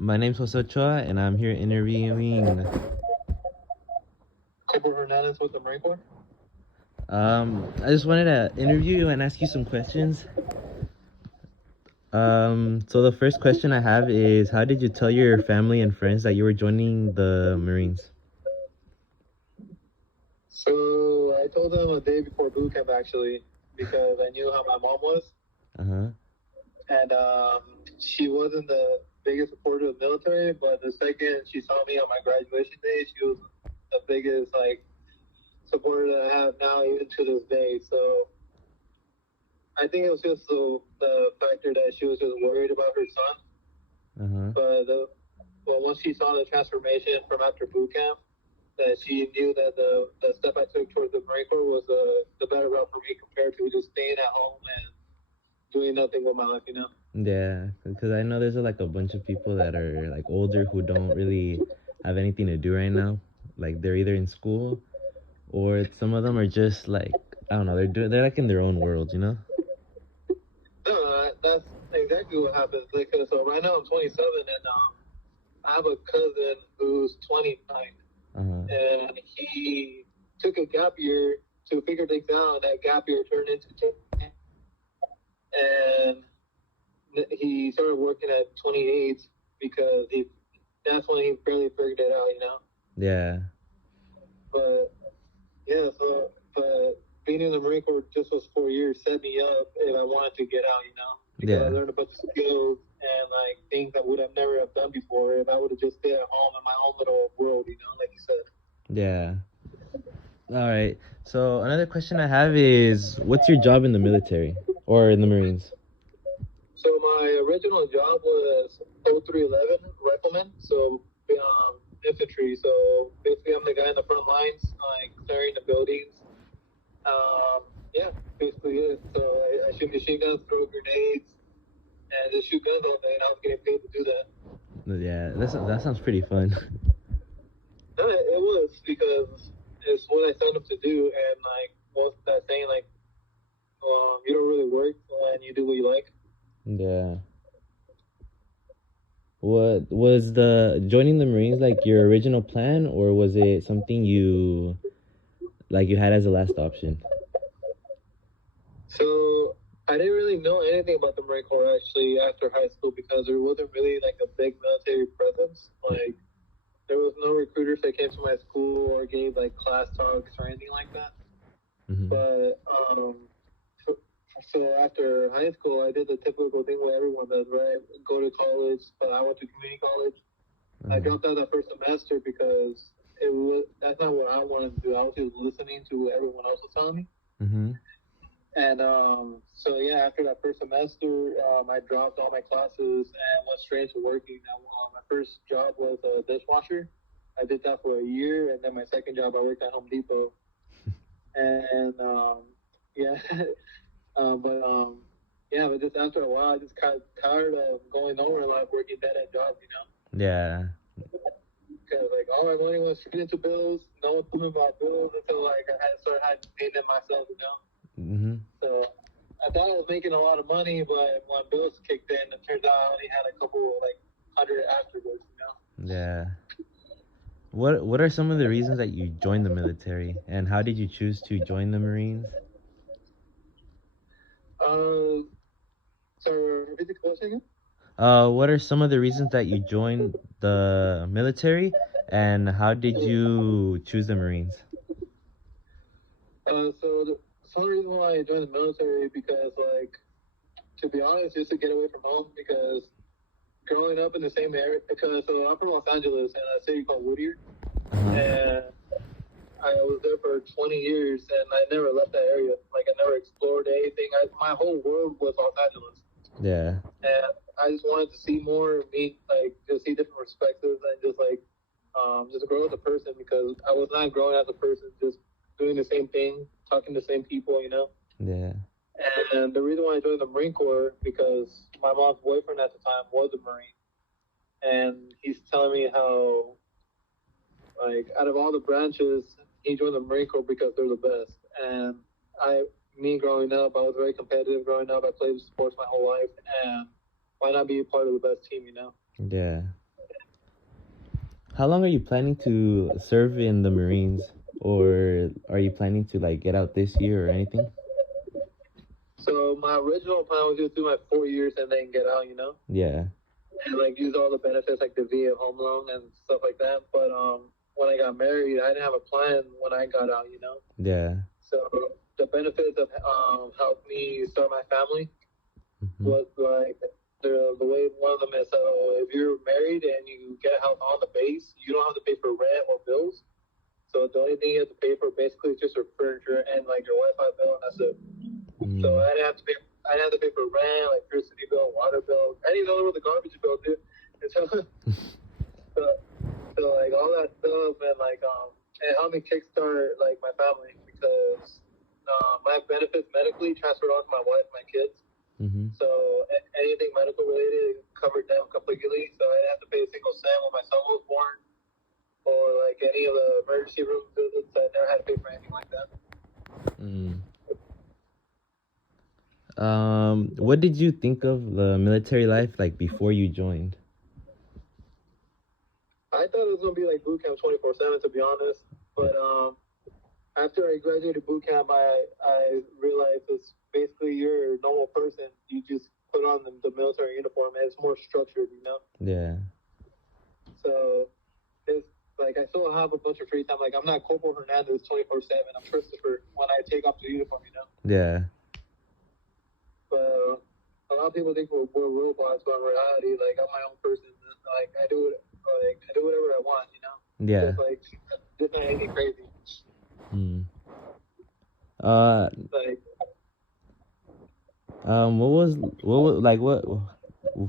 My name's Jose Ochoa, and I'm here interviewing. Corporal Hernandez with the Marine Corps. I just wanted to interview you and ask you some questions. So the first question I have is, how did you tell your family and friends that you were joining the Marines? So I told them a day before boot camp actually, because I knew how my mom was, Uh huh. and she wasn't the biggest supporter of the military. But the second she saw me on my graduation day, she was the biggest supporter that I have now, even to this day. So I think it was just the factor that she was just worried about her son. Uh huh. But once she saw the transformation from after boot camp, that she knew that the step I took towards the Marine Corps was the better route for me compared to just staying at home and doing nothing with my life, you know? Yeah, because I know there's like a bunch of people that are like older who don't really have anything to do right now. Like they're either in school or some of them are just like, I don't know. They're like in their own world, you know? No, that's exactly what happens. Like, so right now I'm 27 and I have a cousin who's 29 Uh huh. and he took a gap year to figure things out. That gap year turned into 10 and he started working at 28 because that's when he barely figured it out, you know? Yeah. But yeah, but being in the Marine Corps just those 4 years set me up if I wanted to get out, you know, because I Yeah. learned a bunch of skills and like things I would have never have done before if I would have just stayed at home in my own little world, you know, like you said. Yeah. All right. So another question I have is, what's your job in the military or in the Marines? So my original job was 0311 rifleman, so infantry. So basically, I'm the guy in the front lines, like clearing the buildings. Yeah, basically it. So I shoot machine guns, throw grenades, and just shoot guns all day, and I was getting paid to do that. Yeah, that sounds pretty fun. No, it was because it's what I signed up to do, and like what's that saying? Like, you don't really work when you do what you like. Yeah. What was the joining the Marines like your original plan, or was it something you had as a last option? So I didn't really know anything about the Marine Corps actually after high school because there wasn't really like a big military presence. Like there was no recruiters that came to my school or gave like class talks or anything like that. Mm-hmm. But so, so after high school, I did the typical thing what everyone does, right? Go to college, but I went to community college. I Uh-huh. dropped out that first semester because it was that's not what I wanted to do. I was just listening to what everyone else was telling me. Mm-hmm. And so yeah, after that first semester, I dropped all my classes and went straight to working. My first job was a dishwasher. I did that for a year, and then my second job, I worked at Home Depot. And yeah, but yeah, but just after a while, I just got tired of going nowhere, like working dead end jobs, you know. Yeah. Because like all my money went straight into bills. No one told me about bills until like I had to start having to pay them myself, you know. Mm-hmm. So I thought I was making a lot of money, but when bills kicked in, it turned out I only had a couple like hundred afterwards, you know. Yeah. What are some of the reasons that you joined the military, and how did you choose to join the Marines? Uh, so repeat the question again. What are some of the reasons that you joined the military, and how did you choose the Marines? Some reason why I joined the military because like to be honest, just to get away from home because growing up in the same area because so I'm from Los Angeles and a city called Whittier Uh-huh. and I was there for 20 years and I never left that area. Like I never explored anything. My whole world was Los Angeles. Yeah. And I just wanted to see more, meet like just see different perspectives, and just grow as a person because I was not growing as a person, just doing the same thing, talking to the same people, you know. Yeah. And the reason why I joined the Marine Corps because my mom's boyfriend at the time was a Marine, and he's telling me how like out of all the branches, he joined the Marine Corps because they're the best. And I, me growing up, I was very competitive growing up. I played sports my whole life, and why not be a part of the best team, you know? Yeah. How long are you planning to serve in the Marines, or are you planning to like get out this year or anything? So my original plan was just do my 4 years and then get out, Yeah. and like use all the benefits like the VA home loan and stuff like that. But when I got married, I didn't have a plan when I got out. Yeah. So the benefits of helped me start my family Hmm. was like the way one of them is, if you're married and you get a house on the base, you don't have to pay for rent or bills. So the only thing you have to pay for basically is just your furniture and like your Wi-Fi bill, and that's it. So Mm. I didn't have to pay. I didn't have to pay for rent, electricity bill, water bill. I didn't even know what the garbage bill did. And so, so like all that stuff, and it helped me kickstart like my family because my benefits medically transferred on to my wife, and my kids. Hmm. So anything medical related covered them completely. So I didn't have to pay a single cent when my son was born, or like any of the emergency room visits. I never had to pay for anything like that. Mm. What did you think of the military life like before you joined? I thought it was gonna be like boot camp 24/7, to be honest. But after I graduated boot camp, I realized it's basically you're a normal person. You just put on the military uniform, and it's more structured. Yeah. So it's like I still have a bunch of free time. Like I'm not Corporal Hernandez 24/7. I'm Christopher when I take off the uniform. Yeah. But a lot of people think we're robots, but in reality, like I'm my own person. Like I do whatever I want. Yeah. Just like just not anything crazy. Mm. Uh, Like what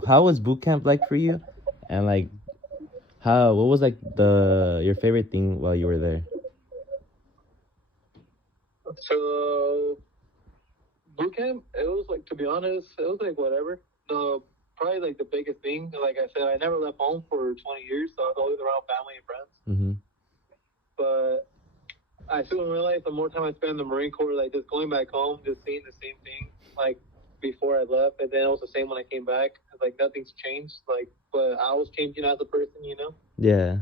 how was boot camp like for you? And like what was like your favorite thing while you were there? so boot camp, it was like, to be honest, it was like whatever. The Probably like the biggest thing. Like I said, I never left home for 20 years, so I was always around family and friends. Mm-hmm. But I soon realized the more time I spent in the Marine Corps, like just going back home, just seeing the same thing, like before I left, and then it was the same when I came back. Like nothing's changed. Like, but I was changing as a person. Yeah.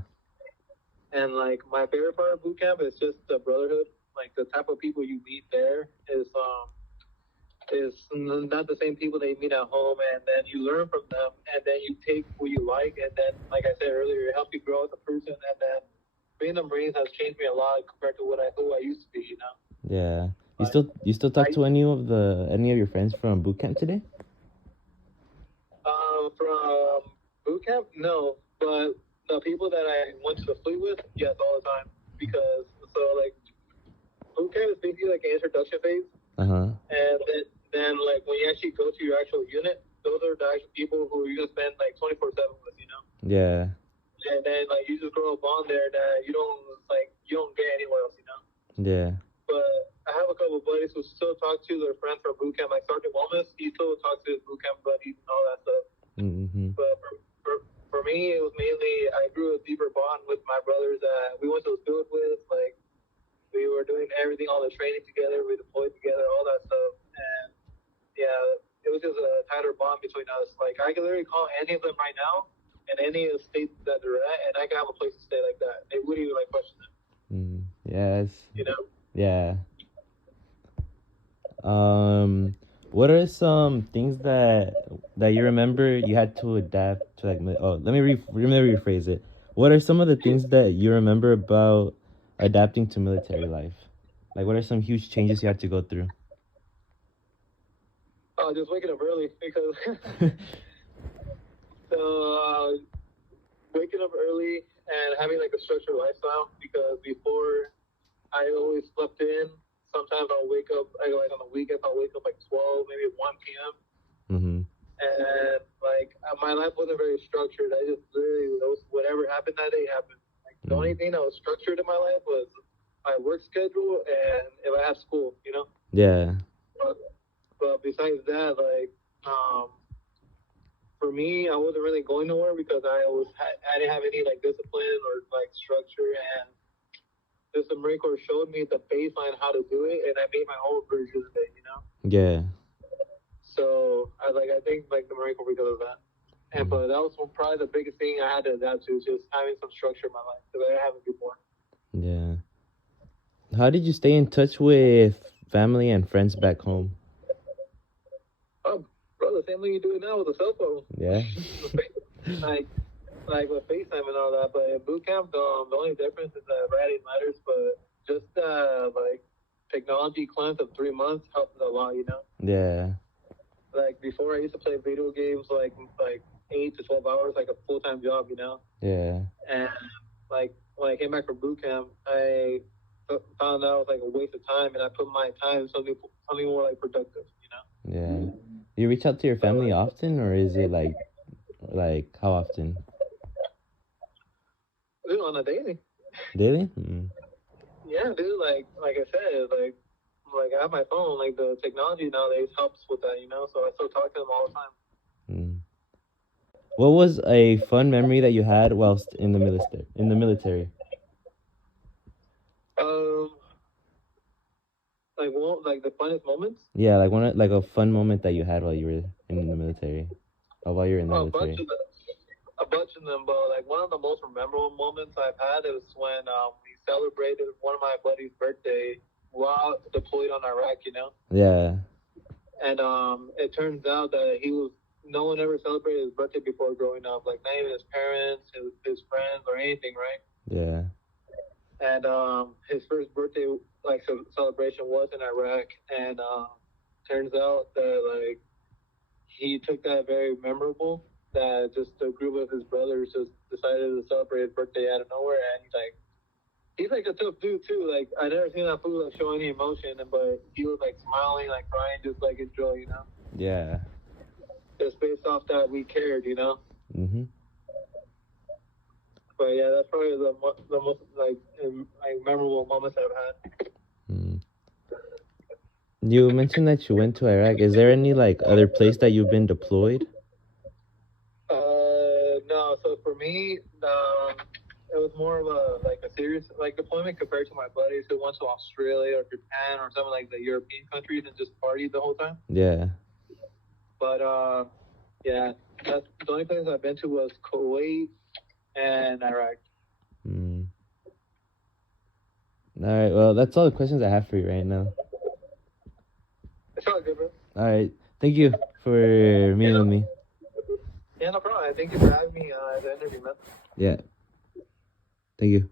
And like my favorite part of boot camp is just the brotherhood. Like the type of people you meet there is not the same people that you meet at home, and then you learn from them, and then you take what you like, and then, like I said earlier, it helps you grow as a person, and then being the Marines has changed me a lot compared to who I used to be. Yeah. Like You still talk I to any of your friends from boot camp today? from boot camp, no, but the people that I went to the fleet with, yes, all the time, because so like boot camp is basically like an introduction phase. Uh-huh. And then like when you actually go to your actual unit, those are the actual people who you're gonna spend like 24/7 with. Yeah. And then like you just grow a bond there that you don't get anywhere else. Yeah. But I have a couple of buddies who still talk to their friends from boot camp, like Sergeant Wellness. He still talks to his boot camp buddies and all that stuff. Mm-hmm. But for me, it was mainly I grew a deeper bond with my brothers that we went to the field with. Like we were doing everything, all the training together, we deployed together, all that stuff, and yeah, it was just a tighter bond between us. Like I can literally call any of them right now, in any of the states that they're at, and I can have a place to stay like that. They wouldn't even like question it. Mm. Yes. You know. Yeah. What are some things that you remember you had to adapt to like let me rephrase it. What are some of the things that you remember about adapting to military life? Like what are some huge changes you had to go through? Just waking up early because waking up early and having like a structured lifestyle. Because before I always slept in. Sometimes I'll wake up. Like on the weekends, I'll wake up like 12, maybe 1 p.m. Mm-hmm. And like my life wasn't very structured. I just literally whatever happened that day happened. Like the only thing that was structured in my life was my work schedule and if I have school. Yeah. But besides that, like for me, I wasn't really going nowhere because I didn't have any like discipline or like structure, and just the Marine Corps showed me the baseline how to do it, and I made my own version of it. Yeah. So I think like the Marine Corps because of that. And but that was probably the biggest thing I had to adapt to, just having some structure in my life that I haven't before. Yeah. How did you stay in touch with family and friends back home? Oh, bro, the same thing you do now with a cell phone. Yeah. like with FaceTime and all that. But in boot camp, the only difference is that writing letters, but just like technology class of 3 months helped a lot, you know. Yeah. Like before, I used to play video games like 8 to 12 hours, like a full-time job, you know. Yeah. And like when I came back from boot camp, I found out it was like a waste of time, and I put my time in something more like productive, you know. Yeah. You reach out to your family often, or is it like how often? Dude, on a daily. Daily? Yeah, dude. Like I said, like I have my phone. Like the technology nowadays helps with that, you know. So I still talk to them all the time. What was a fun memory that you had whilst in the military? Like the funnest moments. Yeah, like a fun moment that you had while you were in the military. Or while you're in the military. A bunch of them, but like one of the most memorable moments I've had is when we celebrated one of my buddy's birthday while deployed on Iraq, you know. Yeah. And it turns out that no one ever celebrated his birthday before growing up, like not even his parents, his friends, or anything, right? Yeah. And his first birthday celebration was in Iraq, and turns out that like he took that very memorable. That just a group of his brothers just decided to celebrate his birthday out of nowhere, and he's like a tough dude too. Like I never seen that fool like show any emotion, but he was like smiling, like crying, just like enjoy, you know. Yeah. Just based off that we cared, you know. Mhm. But yeah, that's probably the most like memorable moments I've had. You mentioned that you went to Iraq. Is there any like other place that you've been deployed? No. So for me, it was more of a serious deployment compared to my buddies who went to Australia or Japan or some of like the European countries and just partied the whole time. Yeah. But yeah, that's the only place I've been to was Kuwait and Iraq. All right. Well, that's all the questions I have for you right now. It's all good, bro. All right. Thank you for meeting with me. Yeah, no problem. Thank you for having me as an interview, man. Yeah. Thank you.